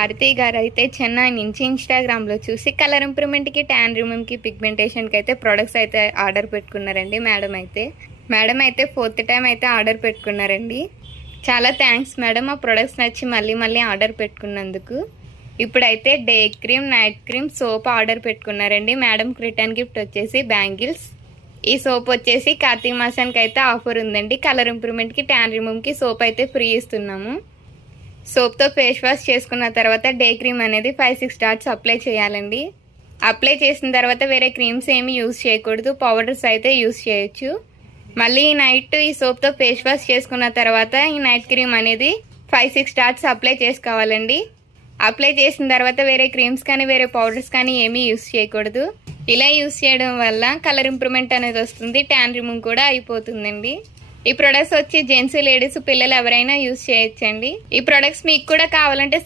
భారతి గారు అయితే చెన్నై నుంచి ఇన్స్టాగ్రామ్లో చూసి కలర్ ఇంప్రూవ్మెంట్కి, ట్యాన్ రిమూవ్కి, పిగ్మెంటేషన్కి అయితే ప్రొడక్ట్స్ అయితే ఆర్డర్ పెట్టుకున్నారండి. మేడం అయితే 4th టైం అయితే ఆర్డర్ పెట్టుకున్నారండి. చాలా థ్యాంక్స్ మేడం, ఆ ప్రొడక్ట్స్ నచ్చి మళ్ళీ ఆర్డర్ పెట్టుకున్నందుకు. ఇప్పుడైతే day cream, night cream, soap order పెట్టుకున్నారండి. మేడంకి రిటర్న్ గిఫ్ట్ వచ్చేసి బ్యాంగిల్స్. ఈ సోప్ వచ్చేసి కార్తీక మాసానికి అయితే ఆఫర్ ఉందండి. కలర్ ఇంప్రూవ్మెంట్కి, ట్యాన్ రిమూవ్కి సోప్ అయితే ఫ్రీ ఇస్తున్నాము. సోప్తో ఫేస్ వాష్ చేసుకున్న తర్వాత డే క్రీమ్ అనేది 5-6 డాట్స్ అప్లై చేయాలండి. అప్లై చేసిన తర్వాత వేరే క్రీమ్స్ ఏమి యూజ్ చేయకూడదు, పౌడర్స్ అయితే యూజ్ చేయొచ్చు. మళ్ళీ ఈ నైట్ ఈ సోప్తో ఫేస్ వాష్ చేసుకున్న తర్వాత ఈ నైట్ క్రీమ్ అనేది 5-6 డాట్స్ అప్లై చేసుకోవాలండి. అప్లై చేసిన తర్వాత వేరే క్రీమ్స్ కానీ వేరే పౌడర్స్ కానీ ఏమీ యూజ్ చేయకూడదు. ఇలా యూజ్ చేయడం వల్ల కలర్ ఇంప్రూవ్మెంట్ అనేది వస్తుంది, ట్యాన్ రిమూవ్ కూడా అయిపోతుందండి. ఈ ప్రొడక్ట్స్ వచ్చి జెంట్స్, లేడీస్, పిల్లలు ఎవరైనా యూజ్ చేయొచ్చండి. ఈ ప్రొడక్ట్స్ మీకు కూడా కావాలంటే